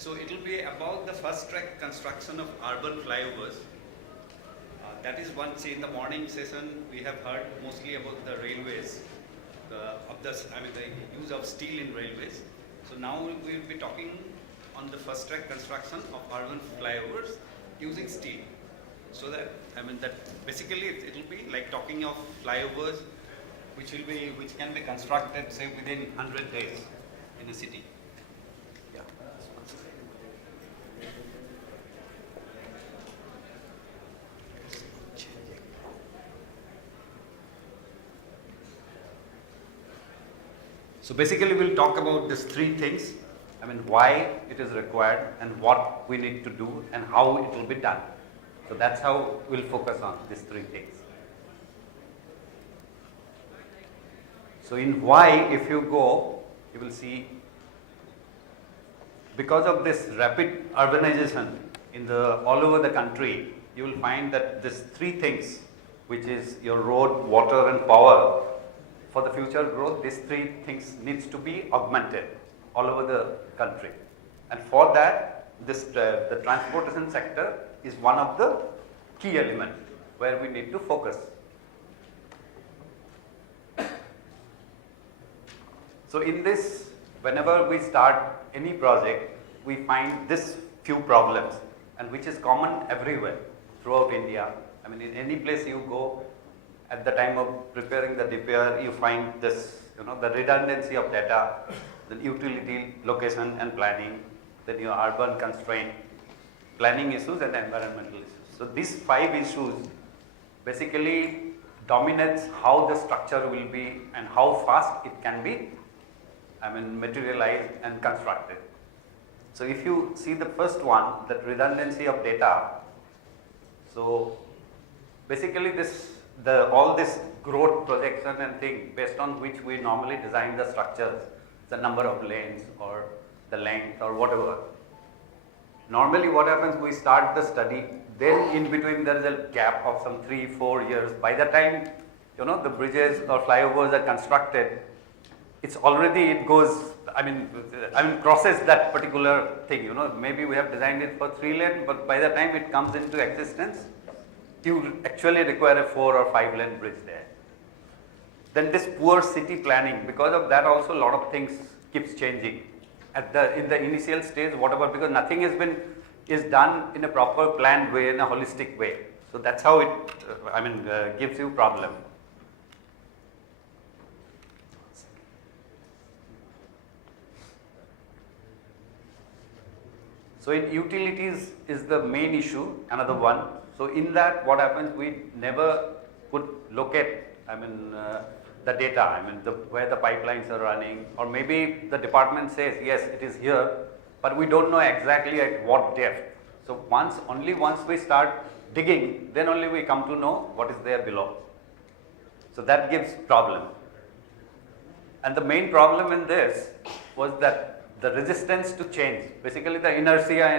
So it will be about the first track construction of urban flyovers. That is one. Say in the morning session we have heard mostly about the railways, the use of steel in railways. So now we will be talking on the first track construction of urban flyovers using steel. So that that basically it will be like talking of flyovers which can be constructed say within 100 days in a city. Yeah. So basically we'll talk about these three things. Why it is required and what we need to do and how it will be done. So that's how we'll focus on these three things. So in why, if you go, you will see because of this rapid urbanization all over the country, you will find that these three things, which is your road, water and power, for the future growth, these three things needs to be augmented all over the country. And for that, the transportation sector is one of the key elements where we need to focus. So in this, whenever we start any project, we find this few problems, and which is common everywhere throughout India. In any place you go, at the time of preparing the DPR, you find this, the redundancy of data, the utility, location and planning, then your urban constraint, planning issues and environmental issues. So these 5 issues basically dominates how the structure will be and how fast it can be materialized and constructed. So if you see the first one, that redundancy of data, so basically all this growth projection and thing based on which we normally design the structures, the number of lanes or the length or whatever. Normally what happens, we start the study, then in between there is a gap of some 3-4 years. By the time the bridges or flyovers are constructed, it's already, it goes, crosses that particular thing, maybe we have designed it for 3 lane, but by the time it comes into existence, you actually require a 4 or 5 lane bridge there. Then this poor city planning, because of that also a lot of things keeps changing. In the initial stage, whatever, because nothing is done in a proper planned way, in a holistic way. So that's how it, gives you problem. So in utilities is the main issue, another one. So in that, what happens, we never could locate, the data, where the pipelines are running, or maybe the department says, yes, it is here, but we don't know exactly at what depth. So only once we start digging, then only we come to know what is there below. So that gives problem. And the main problem in this was that the resistance to change, basically the inertia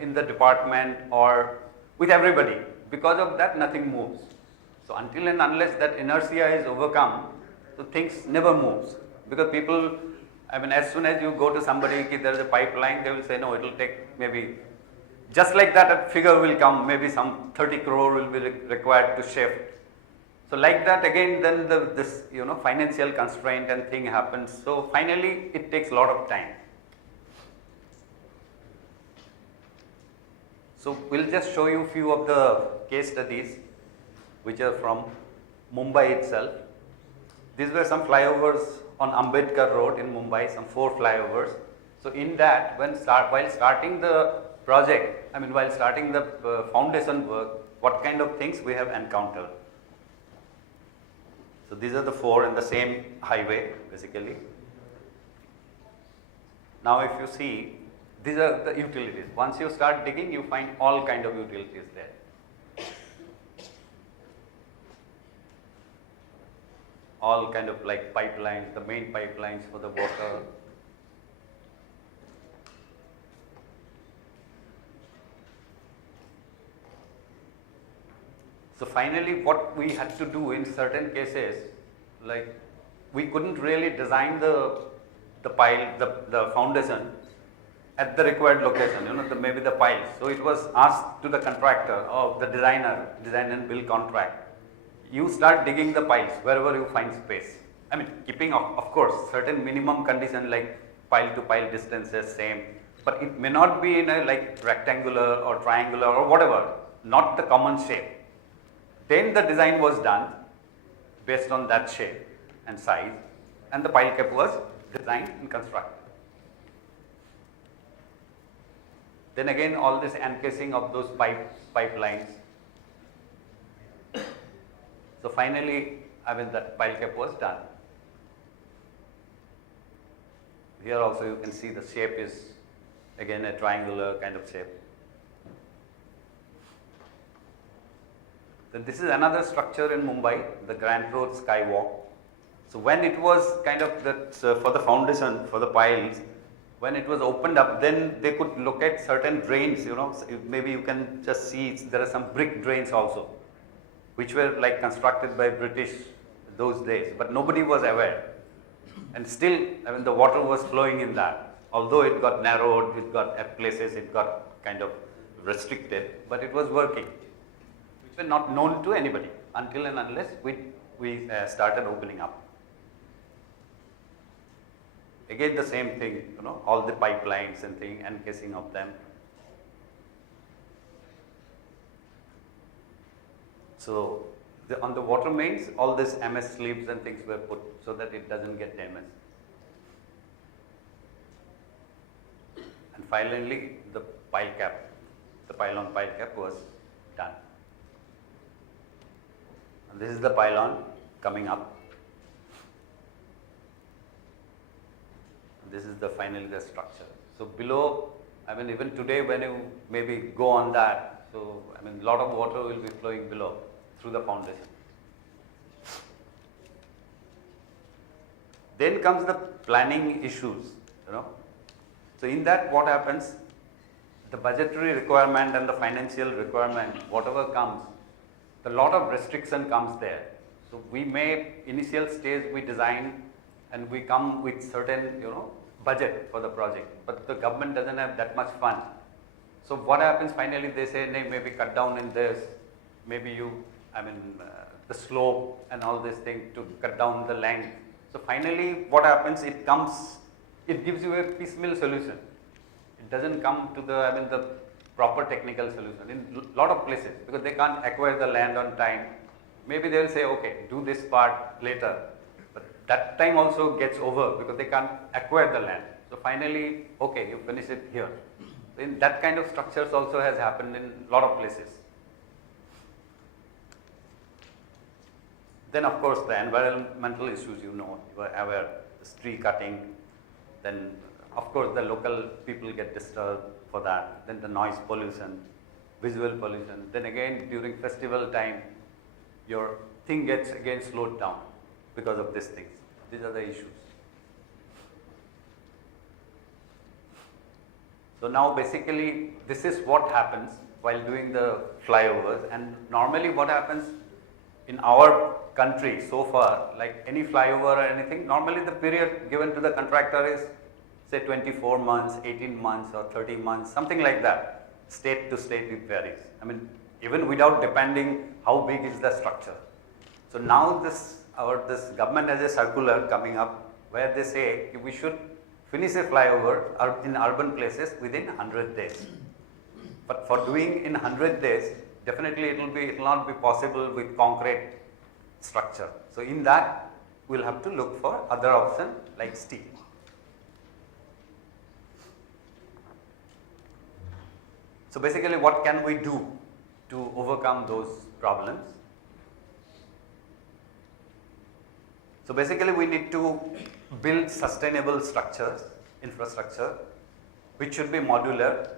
in the department or with everybody. Because of that, nothing moves. So until and unless that inertia is overcome, so things never moves. Because people, as soon as you go to somebody, there is a pipeline, they will say, no, it will take maybe, just like that, a figure will come, maybe some 30 crore will be required to shift. So like that, again, then this financial constraint and thing happens. So finally, it takes a lot of time. So we'll just show you a few of the case studies which are from Mumbai itself. These were some flyovers on Ambedkar Road in Mumbai, some 4 flyovers. So in that, while starting the project, while starting the foundation work, what kind of things we have encountered. So these are the 4 in the same highway, basically. Now if you see, these are the utilities. Once you start digging, you find all kind of utilities there. All kind of like pipelines, the main pipelines for the water. So finally, what we had to do in certain cases, like we couldn't really design the foundation at the required location, maybe the piles. So it was asked to the contractor or the design and build contract, you start digging the piles wherever you find space. I mean, keeping of course certain minimum condition like pile to pile distances same, but it may not be in a like rectangular or triangular or whatever, not the common shape. Then the design was done based on that shape and size, and the pile cap was designed and constructed. Then again all this encasing of those pipelines. So finally, I mean that pile cap was done. Here also you can see the shape is again a triangular kind of shape. Then this is another structure in Mumbai, the Grant Road Skywalk. So when it was kind of that for the foundation, for the piles, when it was opened up, then they could look at certain drains, maybe you can just see there are some brick drains also, which were like constructed by British those days, but nobody was aware. And still, I mean, the water was flowing in that. Although it got narrowed, it got at places, it got kind of restricted, but it was working, which were not known to anybody until and unless we started opening up. Again, the same thing, all the pipelines and thing, encasing of them. So on the water mains, all this MS sleeves and things were put so that it doesn't get damaged. And finally, the pile cap, the pylon pile cap was done. And this is the pylon coming up. This is finally the structure. So below, I mean, even today when you maybe go on that, so I mean, a lot of water will be flowing below through the foundation. Then comes the planning issues, So in that, what happens? The budgetary requirement and the financial requirement, whatever comes, a lot of restriction comes there. So we may initial stage we design and we come with certain budget for the project, but the government doesn't have that much fund. So what happens finally? They say, "Nay, maybe cut down in this, maybe the slope and all this thing to cut down the length." So finally, what happens? It gives you a piecemeal solution. It doesn't come to the proper technical solution in lot of places because they can't acquire the land on time. Maybe they will say, "Okay, do this part later." That time also gets over because they can't acquire the land. So finally, okay, you finish it here. In that kind of structures also has happened in a lot of places. Then of course the environmental issues, you are aware, the tree cutting, then of course the local people get disturbed for that, then the noise pollution, visual pollution, then again during festival time, your thing gets again slowed down because of these things. These are the issues. So now basically this is what happens while doing the flyovers, and normally what happens in our country so far, like any flyover or anything, normally the period given to the contractor is say 24 months, 18 months or 30 months, something like that. State to state it varies. I mean, even without depending how big is the structure. So now this government has a circular coming up where they say we should finish a flyover in urban places within 100 days. But for doing in 100 days, definitely it will not be possible with concrete structure. So in that, we'll have to look for other option like steel. So basically, what can we do to overcome those problems? So basically, we need to build sustainable structures, infrastructure, which should be modular.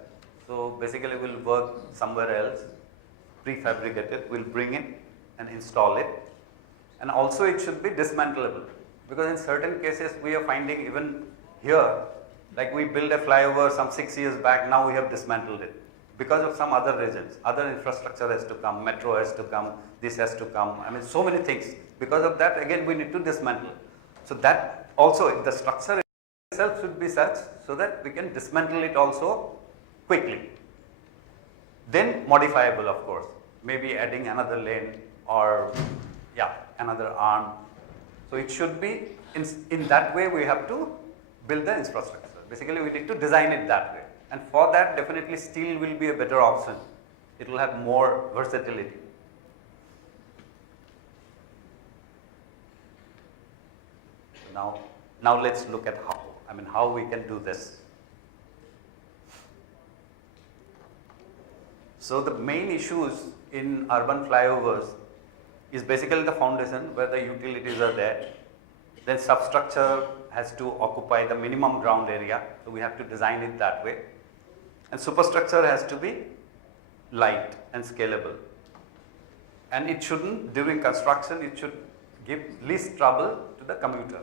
So basically, we'll work somewhere else, prefabricated, we'll bring it and install it. And also it should be dismantleable, because in certain cases we are finding even here, like we built a flyover some 6 years back, now we have dismantled it because of some other reasons. Other infrastructure has to come, metro has to come, this has to come, I mean so many things. Because of that, again we need to dismantle. So that also, if the structure itself itself should be such so that we can dismantle it also quickly. Then modifiable, of course, maybe adding another lane or another arm. So it should be in that way we have to build the infrastructure. Basically we need to design it that way, and for that definitely steel will be a better option. It will have more versatility. Now let's look at how we can do this. So the main issues in urban flyovers is basically the foundation where the utilities are there. Then substructure has to occupy the minimum ground area, so we have to design it that way. And superstructure has to be light and scalable. And it shouldn't, during construction, it should give least trouble to the commuter.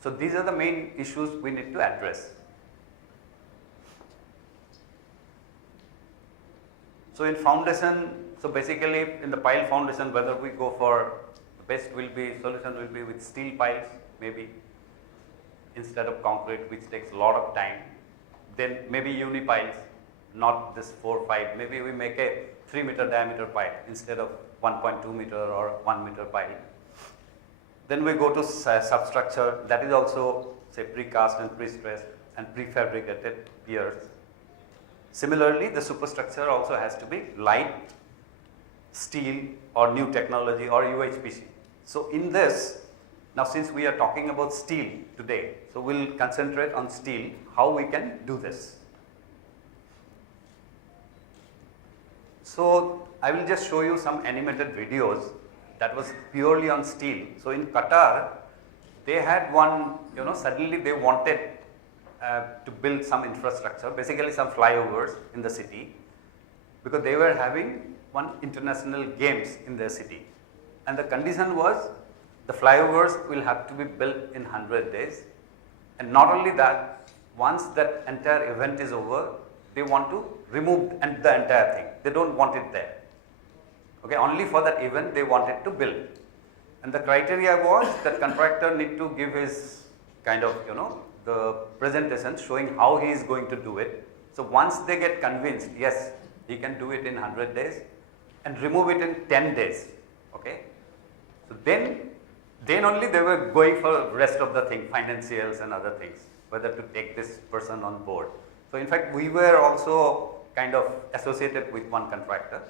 So these are the main issues we need to address. So in foundation, so basically in the pile foundation, whether we go for, the best solution will be with steel piles, maybe instead of concrete, which takes a lot of time. Then maybe uni piles, not this 4 or 5, maybe we make a 3 meter diameter pile instead of 1.2 meter or 1 meter pile. Then we go to substructure, that is also say precast and pre-stressed and prefabricated piers. Similarly, the superstructure also has to be light, steel or new technology or UHPC. So in this, now since we are talking about steel today, so we will concentrate on steel, how we can do this. So I will just show you some animated videos that was purely on steel. So in Qatar, they had one, suddenly they wanted to build some infrastructure, basically some flyovers in the city, because they were having one international games in their city. And the condition was the flyovers will have to be built in 100 days. And not only that, once that entire event is over, they want to remove the entire thing. They don't want it there. Okay, only for that event they wanted to build. And the criteria was that contractor need to give his kind of, the presentation showing how he is going to do it. So once they get convinced, yes, he can do it in 100 days and remove it in 10 days. Okay. So then only they were going for the rest of the thing, financials and other things, whether to take this person on board. So in fact, we were also kind of associated with one contractor,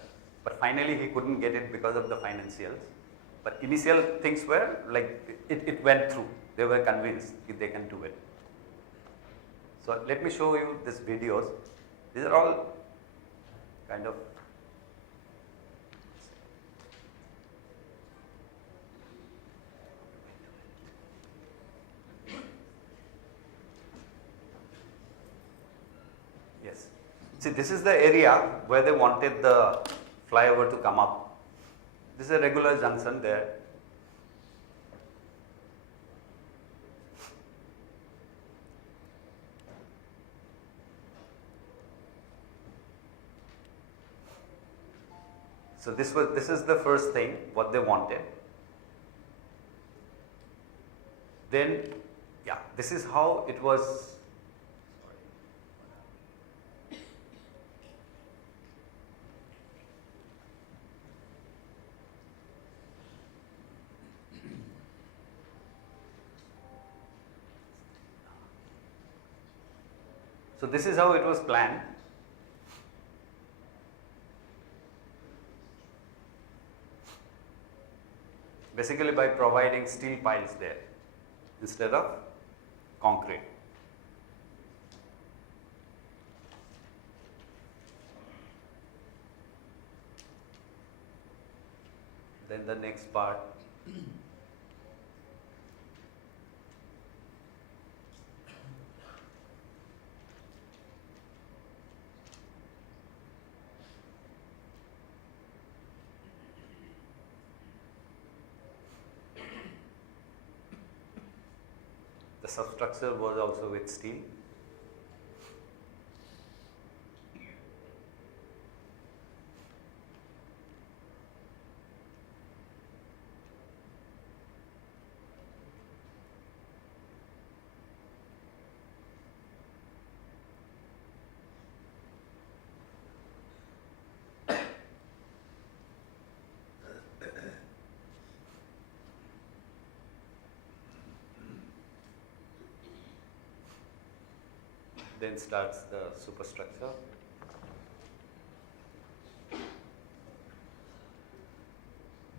but finally he couldn't get it because of the financials. But initial things were like, it went through. They were convinced if they can do it. So let me show you these videos. These are all kind of yes. See, this is the area where they wanted the flyover to come up. This is a regular junction there. So this is the first thing what they wanted. Then this is how it was. So this is how it was planned. Basically by providing steel piles there instead of concrete. Then the next part. The substructure was also with steel. then starts the superstructure.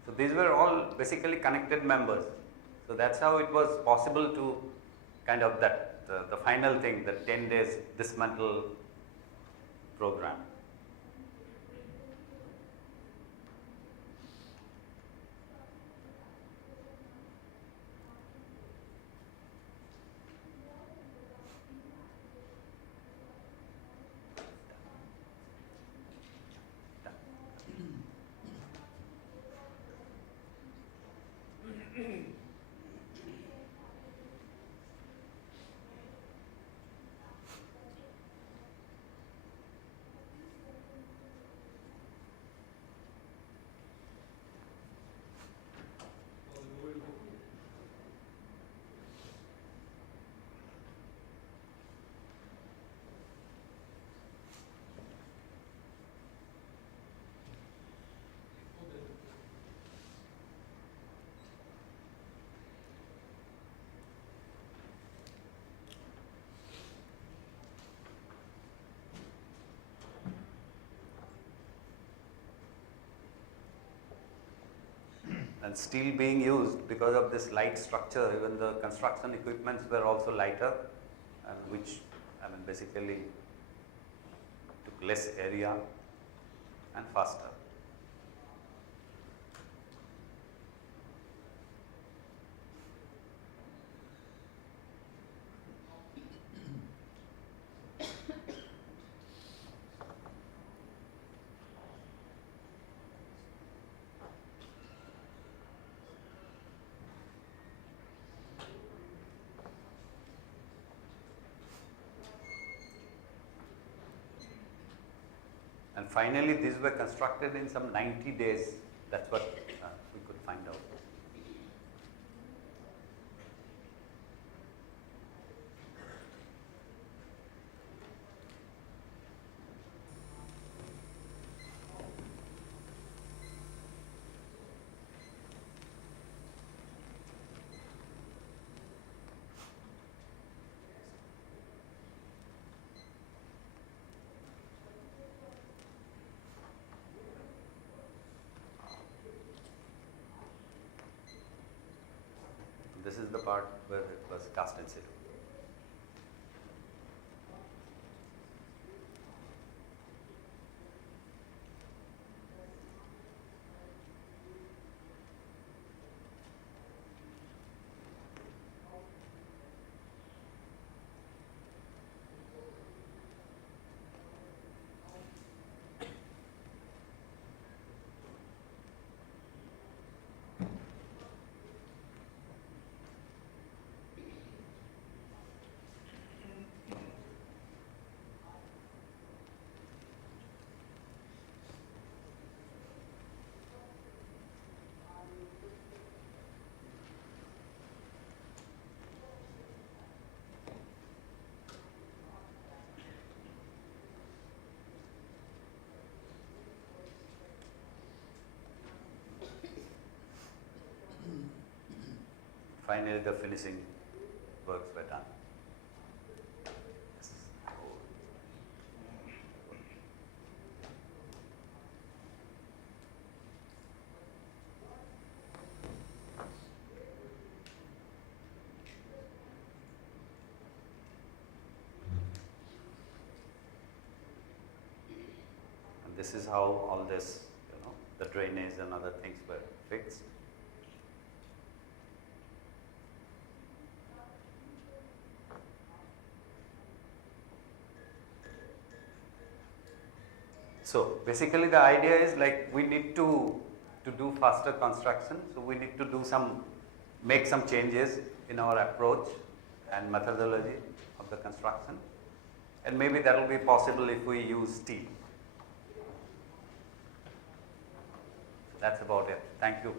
So these were all basically connected members. So that's how it was possible to kind of the final thing, the 10 days dismantle program. And steel being used because of this light structure, even the construction equipments were also lighter, and which basically took less area and faster. And finally, these were constructed in some 90 days. That's what we could find out. This is the part where it was cast in situ. Finally, the finishing works were done. And this is how all this, the drainage and other things were fixed. So basically the idea is like we need to do faster construction, so we need to make some changes in our approach and methodology of the construction, and maybe that will be possible if we use steel. That's about it. Thank you.